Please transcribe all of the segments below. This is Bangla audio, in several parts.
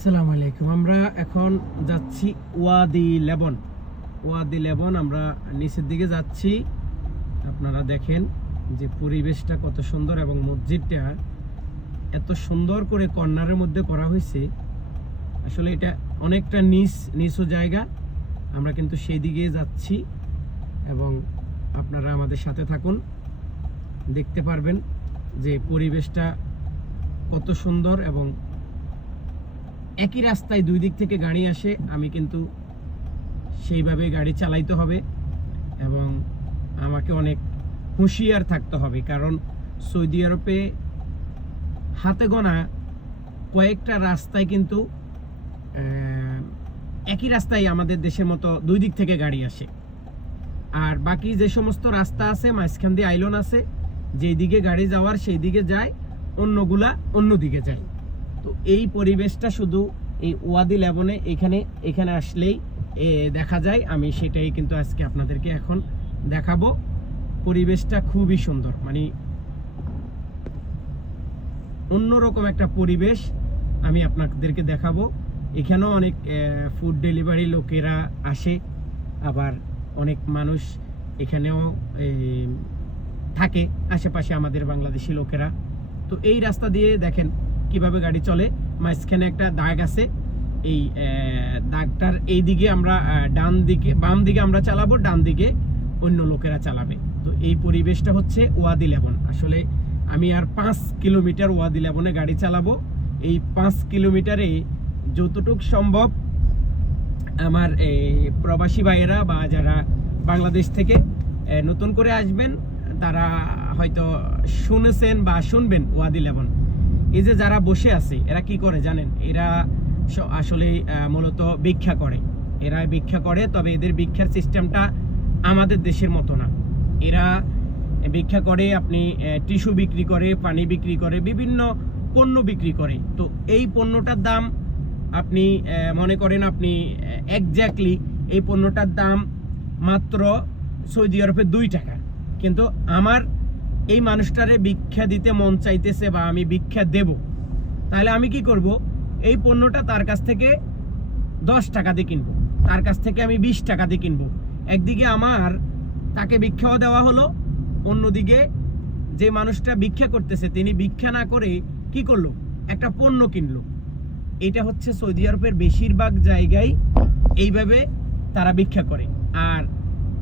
আসসালামু আলাইকুম। আমরা এখন যাচ্ছি ওয়াদি লেবন। ওয়াদি লেবন, আমরা নিচের দিকে যাচ্ছি। আপনারা দেখেন যে পরিবেশটা কত সুন্দর এবং মসজিদটা এত সুন্দর করে কর্নারের মধ্যে করা হয়েছে। আসলে এটা অনেকটা নিচ, নিচু জায়গা। আমরা কিন্তু সেই দিকে যাচ্ছি এবং আপনারা আমাদের সাথে থাকুন। দেখতে পারবেন যে পরিবেশটা কত সুন্দর এবং একই রাস্তায় দুই দিক থেকে গাড়ি আসে, আমি কিন্তু সেইভাবে গাড়ি চালাইতে হবে এবং আমাকে অনেক হুঁশিয়ার থাকতে হবে। কারণ সৌদি আরবে হাতে গোনা কয়েকটা রাস্তায় কিন্তু একই রাস্তায় আমাদের দেশের মতো দুই দিক থেকে গাড়ি আসে। আর বাকি যে সমস্ত রাস্তা আছে, মাঝখান দিয়ে আইলন আছে, যেই দিকে গাড়ি যাওয়ার সেই দিকে যায়, অন্যগুলা অন্য দিকে যায়। তো এই পরিবেশটা শুধু এই ওয়াদি লেবনে এখানে এখানে আসলেই দেখা যায়। আমি সেটাই কিন্তু আজকে আপনাদেরকে এখন দেখাবো। পরিবেশটা খুবই সুন্দর। মানে অন্যরকম একটা পরিবেশ আমি আপনাদেরকে দেখাবো। এখানেও অনেক ফুড ডেলিভারি লোকেরা আসে। আবার অনেক মানুষ এখানেও থাকে। আশেপাশে আমাদের বাংলাদেশি লোকেরা। তো এই রাস্তা দিয়ে দেখেন কীভাবে গাড়ি চলে, মাঝখানে একটা দাগ আছে। এই দাগটার এই দিকে আমরা ডান দিকে বাম দিকে আমরা চালাবো ডান দিকে অন্য লোকেরা চালাবে। তো এই পরিবেশটা হচ্ছে ওয়াদি লেবন। আসলে আমি আর পাঁচ কিলোমিটার ওয়াদি লেবনে গাড়ি চালাবো। এই পাঁচ কিলোমিটারে যতটুক সম্ভব আমার এই প্রবাসী ভাইয়েরা বা যারা বাংলাদেশ থেকে নতুন করে আসবেন, তারা হয়তো শুনেছেন বা শুনবেন ওয়াদি লেবন। এই যে যারা বসে আছে, এরা কি করে জানেন? এরা আসলে মূলত ভিক্ষা করে। এরা ভিক্ষা করে, তবে এদের ভিক্ষার সিস্টেমটা আমাদের দেশের মতো না। এরা ভিক্ষা করে, আপনি টিস্যু বিক্রি করে, পানি বিক্রি করে, বিভিন্ন পণ্য বিক্রি করে। তো এই পণ্যটার দাম আপনি মনে করেন আপনি একজ্যাক্টলি এই পণ্যটার দাম মাত্র সৌদি আরবে দুই টাকা। কিন্তু আমার এই মানুষটারে ভিক্ষা দিতে মন চাইতেছে বা আমি ভিক্ষা দেব, তাহলে আমি কি করব? এই পণ্যটা তার কাছ থেকে দশ টাকা দিয়ে কিনবো, তার কাছ থেকে আমি বিশ টাকা দিয়ে কিনবো। একদিকে আমার তাকে ভিক্ষাও দেওয়া হলো, অন্যদিকে যে মানুষটা ভিক্ষা করতেছে, তিনি ভিক্ষা না করে কি করল? একটা পণ্য কিনলো। এটা হচ্ছে সৌদি আরবের বেশিরভাগ জায়গায় এইভাবে তারা ভিক্ষা করে। আর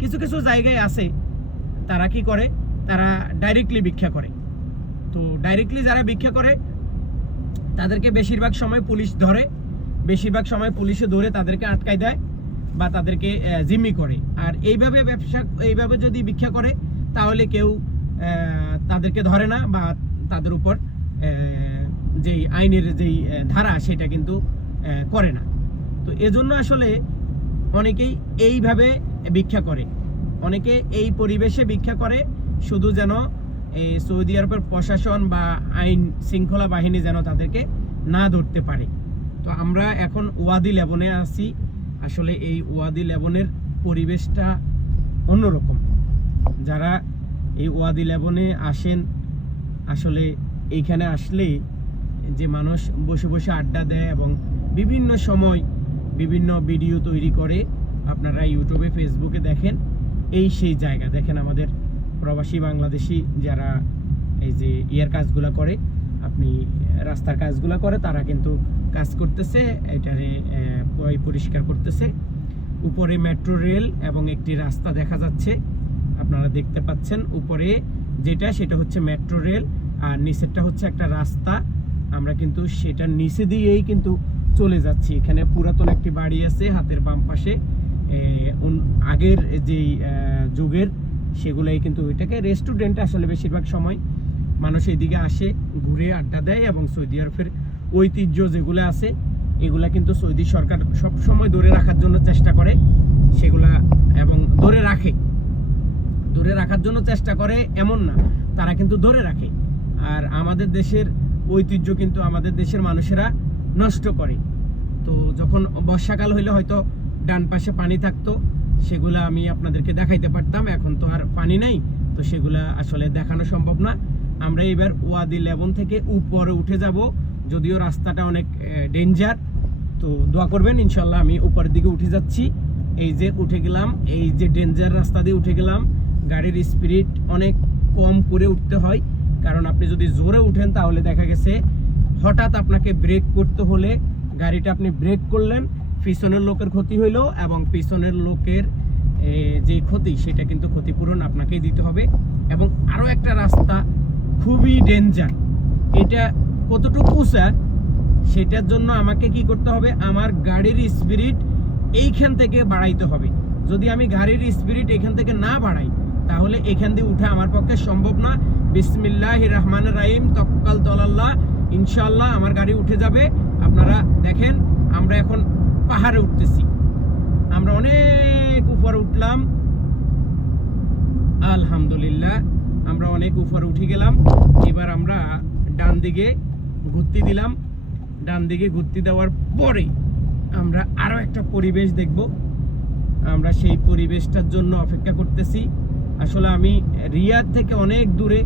কিছু কিছু জায়গায় আছে, তারা কি করে? তারা ডাইরেক্টলি ভিক্ষা করে। তো ডাইরেক্টলি যারা ভিক্ষা করে, তাদেরকে বেশিরভাগ সময় পুলিশ ধরে, বেশিরভাগ সময় পুলিশে ধরে তাদেরকে আটকায় দেয় বা তাদেরকে জিম্মি করে। আর এইভাবে ব্যবসা, এইভাবে যদি ভিক্ষা করে, তাহলে কেউ তাদেরকে ধরে না বা তাদের উপর যেই আইনের যেই ধারা সেটা কিন্তু করে না। তো এজন্য আসলে অনেকেই এইভাবে ভিক্ষা করে। অনেকে এই পরিবেশে ভিক্ষা করে শুধু যেন এই সৌদি আরবের প্রশাসন বা আইন শৃঙ্খলা বাহিনী যেন তাদেরকে না ধরতে পারে। তো আমরা এখন ওয়াদি লেবনে আছি। আসলে এই ওয়াদি লেবনের পরিবেশটা অন্যরকম। যারা এই ওয়াদি লেবনে আসেন, আসলে এইখানে আসলে যে মানুষ বসে বসে আড্ডা দেয় এবং বিভিন্ন সময় বিভিন্ন ভিডিও তৈরি করে, আপনারা ইউটিউবে, ফেসবুকে দেখেন। এই সেই জায়গা। দেখেন আমাদের প্রবাসী বাংলাদেশি যারা এই যে ইয়ার কাজগুলো করে, আপনি রাস্তার কাজগুলো করে, তারা কিন্তু কাজ করতেছে, এটারে পরিষ্কার করতেছে। উপরে মেট্রো রেল এবং একটি রাস্তা দেখা যাচ্ছে, আপনারা দেখতে পাচ্ছেন। উপরে যেটা, সেটা হচ্ছে মেট্রো রেল, আর নিচেরটা হচ্ছে একটা রাস্তা। আমরা কিন্তু সেটার নিচে দিয়েই কিন্তু চলে যাচ্ছি। এখানে পুরাতন একটি বাড়ি আছে হাতের বাম পাশে। আগের যেই যুগের সেগুলাই কিন্তু ওইটাকে রেস্টুরেন্ট আসলে বেশিরভাগ সময় মানুষ এইদিকে আসে, ঘুরে আড্ডা দেয় এবং সৌদি আরবের ঐতিহ্য যেগুলো আছে, এগুলা কিন্তু সৌদি সরকার সব সময় ধরে রাখার জন্য চেষ্টা করে, সেগুলা এবং ধরে রাখে। ধরে রাখার জন্য চেষ্টা করে এমন না, তারা কিন্তু ধরে রাখে। আর আমাদের দেশের ঐতিহ্য কিন্তু আমাদের দেশের মানুষেরা নষ্ট করে। তো যখন বর্ষাকাল হইলে হয়তো ডান পাশে পানি থাকতো সেগুলা আমি আপনাদেরকে দেখাইতে পারতাম, এখন তো আর পানি নাই, তো সেগুলা আসলে দেখানো সম্ভব না। আমরা এবার ওয়াদি লেবন থেকে উপরে উঠে যাব, যদিও রাস্তাটা অনেক ডেঞ্জার, তো দোয়া করবেন, ইনশাল্লাহ আমি উপরের দিকে উঠে যাচ্ছি। এই যে উঠে গেলাম, এই যে ডেঞ্জার রাস্তা দিয়ে উঠে গেলাম, গাড়ির স্পিরিট অনেক কম করে উঠতে হয়, কারণ আপনি যদি জোরে উঠেন তাহলে দেখা গেছে হঠাৎ আপনাকে ব্রেক করতে হলে গাড়িটা আপনি ব্রেক করলেন পিছনের লোকের ক্ষতি হইল এবং পিছনের লোকের যে ক্ষতি, সেটা কিন্তু ক্ষতিপূরণ আপনাকেই দিতে হবে। এবং আরও একটা রাস্তা খুবই ডেঞ্জার এটা কতটুকু, স্যার? সেটার জন্য আমাকে কি করতে হবে? আমার গাড়ির স্পিরিট এইখান থেকে বাড়াইতে হবে। যদি আমি গাড়ির স্পিরিট এখান থেকে না বাড়াই, তাহলে এখান দিয়ে উঠা আমার পক্ষে সম্ভব না। বিসমিল্লাহ রহমান রাহিম, তক্কাল তলাল্লাহ ইনশাল্লাহ আমার গাড়ি উঠে যাবে। আপনারা দেখেন, আমরা এখন পাহাড়ে উঠতেছি। আমরা অনেক উপরে উঠলাম। আলহামদুলিল্লাহ, আমরা অনেক উপরে উঠে গেলাম। এবার আমরা ডান দিকে ঘুরতে দিলাম। ডান দিকে ঘুরতে দেওয়ার পরে আমরা আরও একটা পরিবেশ দেখব। আমরা সেই পরিবেশটার জন্য অপেক্ষা করতেছি। আসলে আমি রিয়াদ থেকে অনেক দূরে,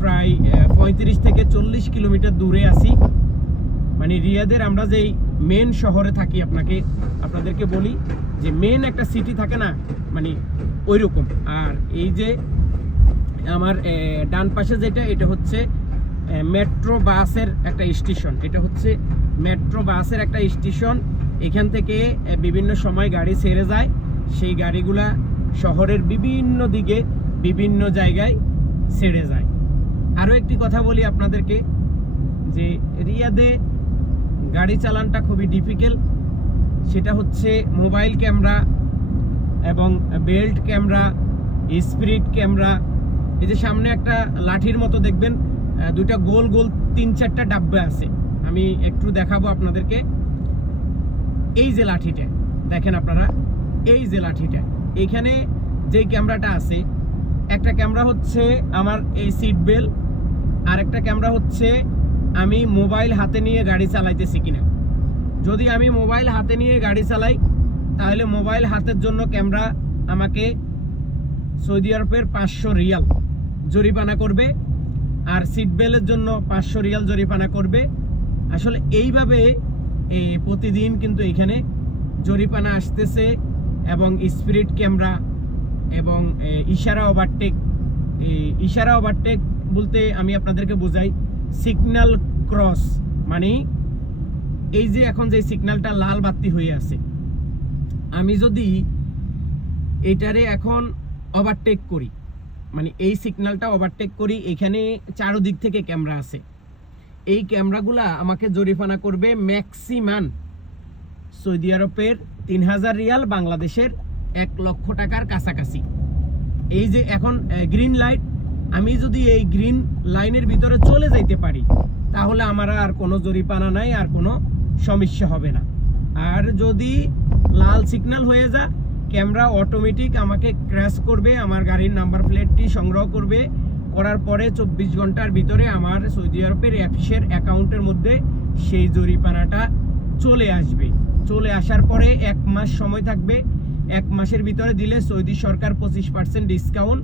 প্রায় পঁয়ত্রিশ থেকে চল্লিশ কিলোমিটার দূরে আছি। মানে রিয়াদের আমরা যেই মেন শহরে থাকি আপনাকে, আপনাদেরকে বলি যে মেন একটা সিটি থাকে না মানে ওই রকম আর এই যে আমার ডান পাশে যেটা, এটা হচ্ছে মেট্রো বাসের একটা স্টেশন এটা হচ্ছে মেট্রো বাসের একটা স্টেশন এখান থেকে বিভিন্ন সময় গাড়ি ছেড়ে যায়। সেই গাড়িগুলা শহরের বিভিন্ন দিকে, বিভিন্ন জায়গায় ছেড়ে যায়। আরও একটি কথা বলি আপনাদেরকে, যে রিয়াদে গাড়ি চালানটা খুবই ডিফিকাল্ট সেটা হচ্ছে মোবাইল ক্যামেরা এবং বেল্ট ক্যামেরা স্পিরিট ক্যামেরা এই যে সামনে একটা লাঠির মতো দেখবেন দুইটা গোল গোল তিন চারটা ডাব্বা আছে। আমি একটু দেখাবো আপনাদেরকে। এই যে লাঠিটা, দেখেন আপনারা, এই যে লাঠিটা। এখানে যে ক্যামেরাটা আছে, একটা ক্যামেরা হচ্ছে আমার এই সিট বেল্ট আর একটা ক্যামেরা হচ্ছে আমি মোবাইল হাতে নিয়ে গাড়ি চালাইতেছি কিনা। যদি আমি মোবাইল হাতে নিয়ে গাড়ি চালাই, তাহলে মোবাইল হাতের জন্য ক্যামেরা আমাকে সৌদি আরবের পাঁচশো রিয়াল জরিমানা করবে, আর সিট বেল্টের জন্য পাঁচশো রিয়াল জরিমানা করবে। আসলে এইভাবে প্রতিদিন কিন্তু এখানে জরিমানা আসতেছে এবং স্পিরিট ক্যামেরা এবং ইশারা ওভারটেক ইশারা ওভারটেক বলতে আমি আপনাদেরকে বোঝাই। সিগন্যাল ক্রস মানে এই যে এখন যে সিগন্যালটা লাল বাতি হয়ে আছে, আমি যদি এটারে এখন ওভারটেক করি মানে এই সিগন্যালটা ওভারটেক করি, এখানে চারোদিক থেকে ক্যামেরা আছে। এই ক্যামেরাগুলা আমাকে জরিফানা করবে ম্যাক্সিমাম সৌদি আরবের তিন হাজার রিয়াল, বাংলাদেশের এক লক্ষ টাকার কাছাকাছি। এই যে এখন গ্রিন লাইট আমি যদি এই গ্রিন লাইনের ভিতরে চলে যাইতে পারি, তাহলে আমার আর কোনো জরিপানা নাই, আর কোনো সমস্যা হবে না। আর যদি লাল সিগন্যাল হয়ে যা ক্যামেরা অটোমেটিক আমাকে ক্র্যাশ করবে, আমার গাড়ির নাম্বার প্লেটটি সংগ্রহ করবে। করার পরে চব্বিশ ঘণ্টার ভিতরে আমার সৌদি আরবের অফিসের অ্যাকাউন্টের মধ্যে সেই জরিপানাটা চলে আসবে। চলে আসার পরে এক মাস সময় থাকবে। এক মাসের ভিতরে দিলে সৌদি সরকার পঁচিশ পার্সেন্ট ডিসকাউন্ট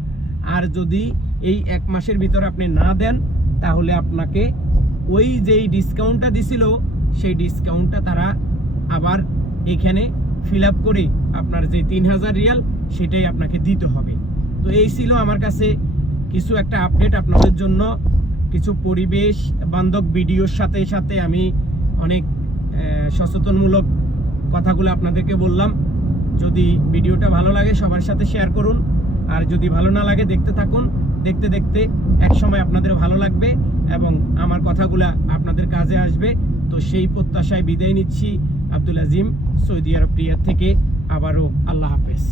আর যদি এই এক মাসের ভিতরে আপনি না দেন, তাহলে আপনাকে ওই যেই ডিসকাউন্টটা দিছিল, সেই ডিসকাউন্টটা তারা আবার এখানে ফিল আপ করে আপনার যে তিন হাজার রিয়াল, সেটাই আপনাকে দিতে হবে। তো এই ছিল আমার কাছে কিছু একটা আপডেট আপনাদের জন্য। কিছু পরিবেশ বান্ধব ভিডিওর সাথে সাথে আমি অনেক সচেতনমূলক কথাগুলো আপনাদেরকে বললাম। যদি ভিডিওটা ভালো লাগে সবার সাথে শেয়ার করুন। আর যদি ভালো না লাগে দেখতে থাকুন। দেখতে দেখতে এক সময় আপনাদের ভালো লাগবে এবং আমার কথাগুলা আপনাদের কাজে আসবে। তো সেই প্রত্যাশায় বিদায় নিচ্ছি। আব্দুল আজিম, সৌদি আরব প্রিয়ার থেকে আবারও আল্লাহ হাফেজ।